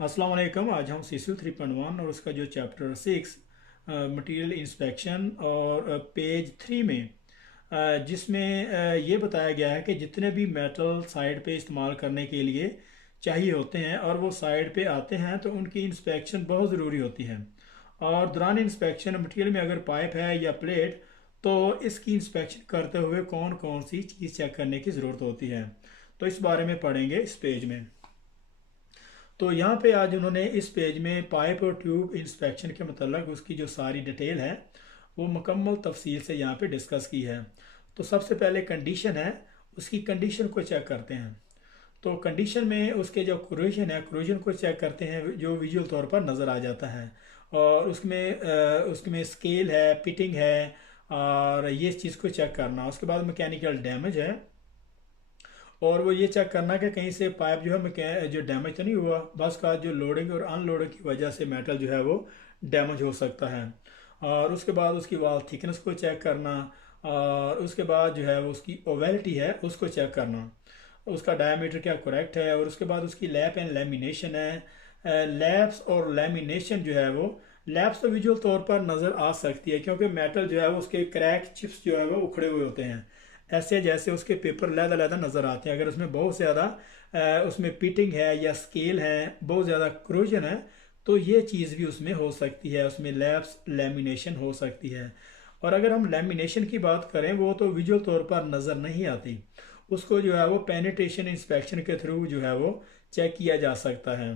अस्सलाम वालेकुम। आज हम सीसू 3.1 और उसका जो चैप्टर 6 मटेरियल इंस्पेक्शन और पेज 3 में जिसमें ये बताया गया है कि जितने भी मेटल साइड पे इस्तेमाल करने के लिए चाहिए होते हैं और वो साइड पे आते हैं तो उनकी इंस्पेक्शन बहुत ज़रूरी होती है। और दौरान इंस्पेक्शन मटेरियल में अगर पाइप है या प्लेट तो इसकी इंस्पेक्शन करते हुए कौन कौन सी चीज़ चेक करने की ज़रूरत होती है, तो इस बारे में पढ़ेंगे इस पेज में। तो यहाँ पे आज उन्होंने इस पेज में पाइप और ट्यूब इंस्पेक्शन के मतलब उसकी जो सारी डिटेल है वो मुकम्मल तफसील से यहाँ पे डिस्कस की है। तो सबसे पहले कंडीशन है, उसकी कंडीशन को चेक करते हैं। तो कंडीशन में उसके जो क्रोजन है, क्रोजन को चेक करते हैं जो विजुअल तौर पर नज़र आ जाता है। और उसमें स्केल है, पिटिंग है, और ये चीज़ को चेक करना। उसके बाद मैकेनिकल डैमेज है और वो ये चेक करना कि कहीं से पाइप जो है जो डैमेज तो नहीं हुआ। बस का जो लोडिंग और अनलोडिंग की वजह से मेटल जो है वो डैमेज हो सकता है। और उसके बाद उसकी वाल थिकनेस को चेक करना, और उसके बाद जो है वो उसकी ओवेलिटी है उसको चेक करना, उसका डायमीटर क्या करेक्ट है। और उसके बाद उसकी लैप एंड लेमिनेशन है। लैप्स और लेमिनेशन जो है वो, लैप्स तो विजुअल तौर पर नज़र आ सकती है क्योंकि मेटल जो है वो उसके क्रैक चिप्स जो है वो उखड़े हुए होते हैं, ऐसे जैसे उसके पेपर लहदा लहदा नज़र आते हैं। अगर उसमें बहुत ज़्यादा उसमें पिटिंग है या स्केल है, बहुत ज़्यादा क्रोजन है, तो ये चीज़ भी उसमें हो सकती है, उसमें लैप्स लेमिनेशन हो सकती है। और अगर हम लेमिनेशन की बात करें वो तो विजुअल तौर पर नज़र नहीं आती, उसको जो है वो पेनिट्रेशन इंस्पेक्शन के थ्रू जो है वो चेक किया जा सकता है।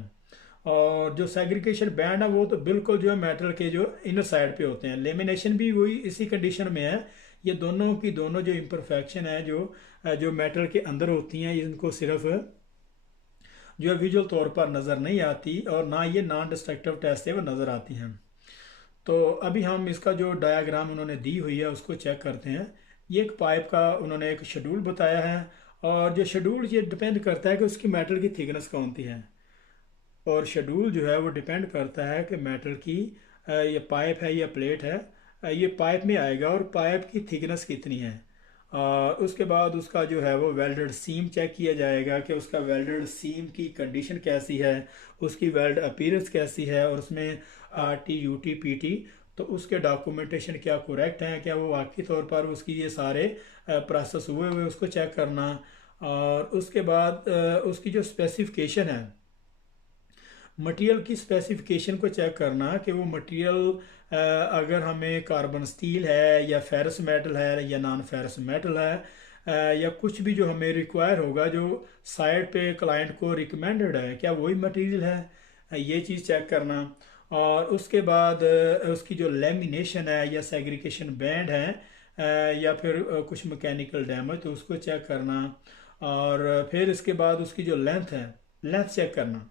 और जो सेग्रीगेशन बैंड है वो तो बिल्कुल जो है मेटल के जो इनर साइड पे होते हैं। लेमिनेशन भी वही इसी कंडीशन में है। ये दोनों की दोनों जो इम्परफेक्शन है जो जो मेटल के अंदर होती हैं, इनको सिर्फ जो है विजुअल तौर पर नज़र नहीं आती और ना ये नॉन डिस्ट्रक्टिव टेस्ट से वो नज़र आती हैं। तो अभी हम इसका जो डायग्राम उन्होंने दी हुई है उसको चेक करते हैं। ये एक पाइप का उन्होंने एक शेड्यूल बताया है, और जो शेड्यूल ये डिपेंड करता है कि उसकी मेटल की थिकनेस कौन सी है। और शेड्यूल जो है वो डिपेंड करता है कि मेटल की ये पाइप है या प्लेट है, ये पाइप में आएगा और पाइप की थिकनेस कितनी है। उसके बाद उसका जो है वो वेल्डेड सीम चेक किया जाएगा कि उसका वेल्डेड सीम की कंडीशन कैसी है, उसकी वेल्ड अपीयरेंस कैसी है, और उसमें R T U T P T तो उसके डॉक्यूमेंटेशन क्या करेक्ट हैं, क्या वो वाकई तौर पर उसकी ये सारे प्रोसेस हुए हुए उसको चेक करना। और उसके बाद उसकी जो स्पेसिफिकेशन है, मटेरियल की स्पेसिफिकेशन को चेक करना कि वो मटेरियल अगर हमें कार्बन स्टील है या फेरस मेटल है या नॉन फेरस मेटल है, या कुछ भी जो हमें रिक्वायर होगा जो साइड पे क्लाइंट को रिकमेंडेड है, क्या वही मटेरियल है, ये चीज़ चेक करना। और उसके बाद उसकी जो लेमिनेशन है या सेग्रीगेशन बैंड है, या फिर कुछ मैकेनिकल डैमेज तो उसको चेक करना। और फिर इसके बाद उसकी जो लेंथ है, लेंथ चेक करना।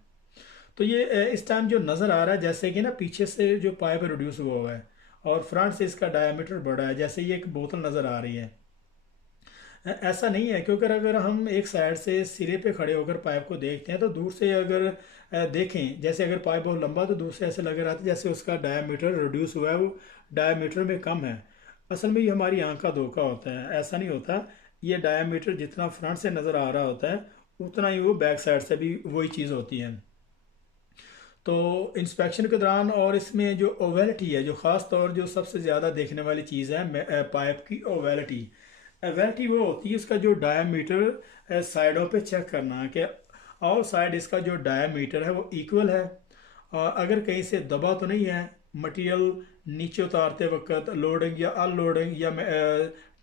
तो ये इस टाइम जो नज़र आ रहा है जैसे कि ना पीछे से जो पाइप रिड्यूस हुआ है और फ्रंट से इसका डायमीटर बड़ा है, जैसे ये एक बोतल नज़र आ रही है। ऐसा नहीं है, क्योंकि अगर हम एक साइड से सिरे पे खड़े होकर पाइप को देखते हैं तो दूर से अगर देखें, जैसे अगर पाइप बहुत लंबा तो दूर से ऐसे लग रहा था जैसे उसका डायमीटर रिड्यूस हुआ है, वो डायमीटर में कम है। असल में ये हमारी आंख का धोखा होता है, ऐसा नहीं होता। ये डायमीटर जितना फ्रंट से नज़र आ रहा होता है उतना ही वो बैक साइड से भी वही चीज़ होती है। तो इंस्पेक्शन के दौरान और इसमें जो ओवेलिटी है, जो ख़ास तौर जो सबसे ज़्यादा देखने वाली चीज़ है पाइप की ओवेलिटी। ओवेलिटी वो होती है उसका जो डायमीटर साइडों पे चेक करना कि ऑल साइड इसका जो डायमीटर है वो इक्वल है। और अगर कहीं से दबा तो नहीं है मटेरियल नीचे उतारते वक्त, लोडिंग या अनलोडिंग या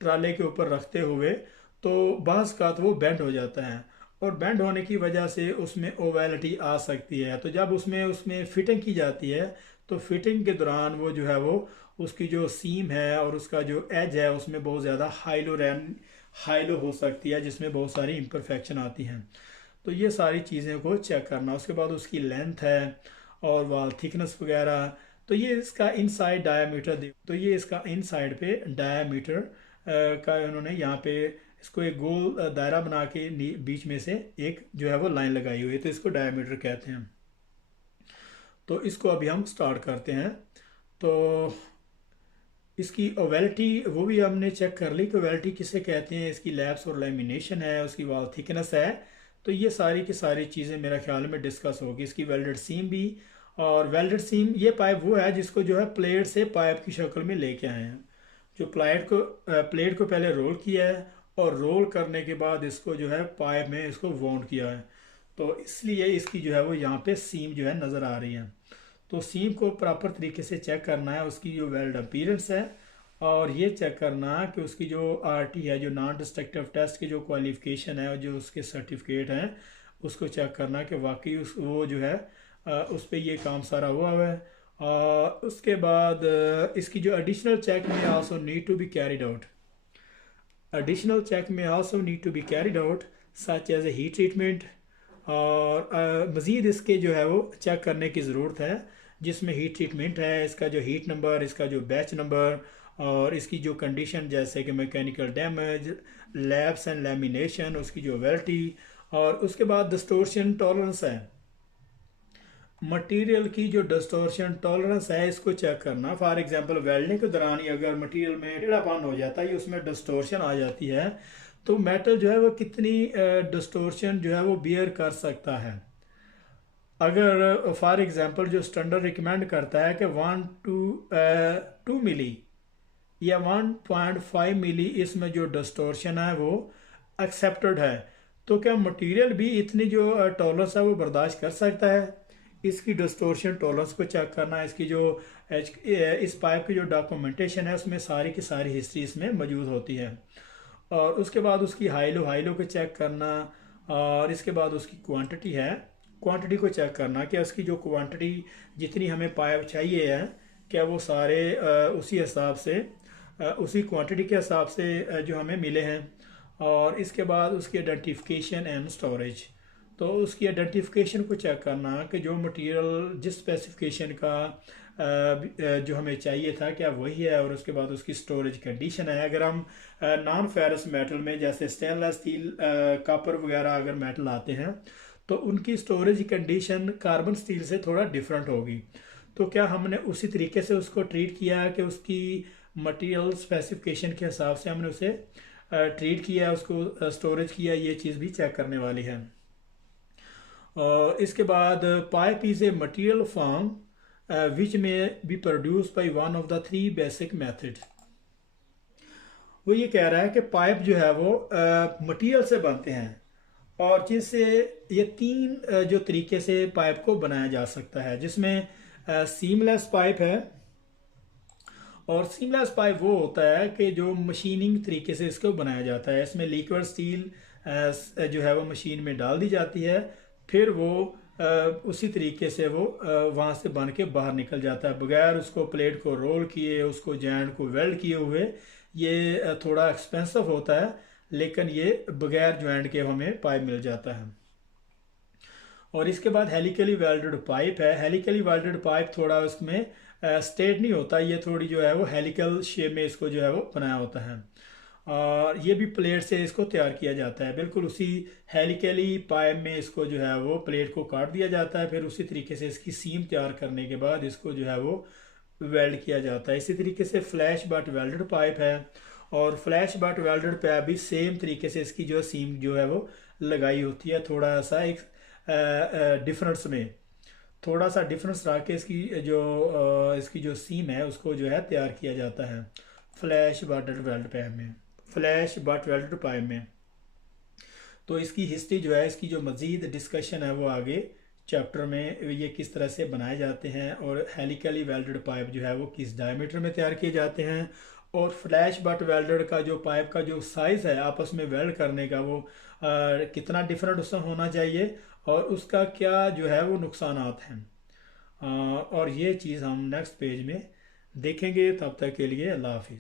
ट्राले के ऊपर रखते हुए, तो बाज़ का तो वो बेंड हो जाता है और बेंड होने की वजह से उसमें ओवेलिटी आ सकती है। तो जब उसमें उसमें फिटिंग की जाती है तो फिटिंग के दौरान वो जो है वो उसकी जो सीम है और उसका जो एज है उसमें बहुत ज़्यादा हाइलो हो सकती है, जिसमें बहुत सारी इम्परफेक्शन आती हैं। तो ये सारी चीज़ें को चेक करना। उसके बाद उसकी लेंथ है और वाल थिकनेस वगैरह। तो ये इसका इनसाइड डायामीटर तो ये इसका इनसाइड पे डायामीटर का उन्होंने यहाँ पे इसको एक गोल दायरा बना के बीच में से एक जो है वो लाइन लगाई हुई है, तो इसको डायमीटर कहते हैं। तो इसको अभी हम स्टार्ट करते हैं। तो इसकी ओवेलिटी वो भी हमने चेक कर ली कि ओवेलिटी किसे कहते हैं, इसकी लैप्स और लेमिनेशन है, उसकी वाल थिकनेस है। तो ये सारी की सारी चीज़ें मेरा ख्याल में डिस्कस होगी। इसकी वेल्डेड सीम भी, और वेल्डेड सीम ये पाइप वो है जिसको जो है प्लेट से पाइप की शक्ल में लेके आए हैं। जो प्लेट को पहले रोल किया है, और रोल करने के बाद इसको जो है पाइप में इसको वाउंड किया है। तो इसलिए इसकी जो है वो यहाँ पे सीम जो है नज़र आ रही है। तो सीम को प्रॉपर तरीके से चेक करना है, उसकी जो वेल्ड अपीयरेंस है, और ये चेक करना कि उसकी जो आरटी है, जो नॉन डिस्ट्रक्टिव टेस्ट की जो क्वालिफिकेशन है और जो उसके सर्टिफिकेट हैं, उसको चेक करना कि वाकई वो जो है उस पर ये काम सारा हुआ है। उसके बाद इसकी जो एडिशनल चेक में also need to be carried out. Additional check में also need to be carried out such as a heat treatment. और मज़ीद इसके जो है वो चेक करने की ज़रूरत है, जिसमें हीट ट्रीटमेंट है, इसका जो हीट नंबर, इसका जो बैच नंबर, और इसकी जो कंडीशन जैसे कि mechanical damage, lapse and lamination, उसकी जो वेल्टी, और उसके बाद डिस्टोर्शन टॉलरेंस है। मटेरियल की जो डिस्टोर्शन टॉलरेंस है इसको चेक करना। फॉर एग्जांपल वेल्डिंग के दौरान ही अगर मटेरियल में टेढ़ापन हो जाता है, उसमें डिस्टोर्शन आ जाती है, तो मेटल जो है वो कितनी डिस्टोर्शन जो है वो बियर कर सकता है। अगर फॉर एग्जांपल जो स्टैंडर्ड रिकमेंड करता है कि 2 मिली या 1.5 मिली इसमें जो डिस्टोर्शन है वो एक्सेप्टेड है, तो क्या मटेरियल भी इतनी जो टॉलरेंस है वो बर्दाश्त कर सकता है। इसकी डिस्टोर्शन टॉलरेंस को चेक करना। इसकी जो इस पाइप की जो डॉक्यूमेंटेशन है उसमें सारी की सारी हिस्ट्री इसमें मौजूद होती है। और उसके बाद उसकी हाई लो को चेक करना, और इसके बाद उसकी क्वांटिटी है, क्वांटिटी को चेक करना कि उसकी जो क्वांटिटी जितनी हमें पाइप चाहिए है, क्या वो सारे उसी हिसाब से उसी क्वांटिटी के हिसाब से जो हमें मिले हैं। और इसके बाद उसकी आइडेंटिफिकेशन एंड स्टोरेज, तो उसकी आइडेंटिफिकेशन को चेक करना कि जो मटेरियल जिस स्पेसिफिकेशन का जो हमें चाहिए था क्या वही है, और उसके बाद उसकी स्टोरेज कंडीशन है। अगर हम नॉन फेरस मेटल में जैसे स्टेनलेस स्टील, कॉपर वगैरह अगर मेटल आते हैं, तो उनकी स्टोरेज कंडीशन कार्बन स्टील से थोड़ा डिफरेंट होगी। तो क्या हमने उसी तरीके से उसको ट्रीट किया है कि उसकी मटेरियल स्पेसिफिकेशन के हिसाब से हमने उसे ट्रीट किया, उसको स्टोरेज किया, ये चीज़ भी चेक करने वाली है। इसके बाद pipe is a material form which में be produce by one of the 3 basic method. वो ये कह रहा है कि पाइप जो है वो मटेरियल से बनते हैं, और जिससे ये 3 जो तरीके से पाइप को बनाया जा सकता है, जिसमें सीमलेस पाइप है। और सीमलेस पाइप वो होता है कि जो मशीनिंग तरीके से इसको बनाया जाता है। इसमें लिक्विड स्टील जो है वो मशीन में डाल दी जाती है, फिर वो उसी तरीके से वो वहाँ से बन के बाहर निकल जाता है, बगैर उसको प्लेट को रोल किए, उसको जॉइंट को वेल्ड किए हुए। ये थोड़ा एक्सपेंसिव होता है, लेकिन ये बगैर जॉइंट के हमें पाइप मिल जाता है। और इसके बाद हेलिकली वेल्डेड पाइप है। हेलिकली वेल्डेड पाइप थोड़ा उसमें स्ट्रेट नहीं होता, ये थोड़ी जो है वो हेलिकल शेप में इसको जो है वो बनाया होता है, और ये भी प्लेट से इसको तैयार किया जाता है। बिल्कुल उसी हेलिकली पाइप में इसको जो है वो प्लेट को काट दिया जाता है, फिर उसी तरीके से इसकी सीम तैयार करने के बाद इसको जो है वो वेल्ड किया जाता है। इसी तरीके से फ्लैश बट वेल्डेड पाइप है, और फ्लैश बट वेल्डेड पाइप भी सेम तरीके से इसकी जो सीम जो है वो लगाई होती है। थोड़ा सा एक डिफरेंस में थोड़ा सा डिफरेंस रख के इसकी जो सीम है उसको जो है तैयार किया जाता है फ्लैश बट वेल्ड पाइप में, फ्लैश बट वेल्डेड पाइप में। तो इसकी हिस्ट्री जो है, इसकी जो मज़ीद डिस्कशन है वो आगे चैप्टर में, ये किस तरह से बनाए जाते हैं, और हेलिकली वेल्डेड पाइप जो है वो किस डायमीटर में तैयार किए जाते हैं, और फ्लैश बट वेल्डेड का जो पाइप का जो साइज़ है आपस में वेल्ड करने का वो कितना डिफरेंट उसमें होना चाहिए, और उसका क्या जो है वो नुकसानात हैं। और ये चीज़ हम नेक्स्ट पेज में देखेंगे। तब तक के लिए अल्लाह हाफिज़।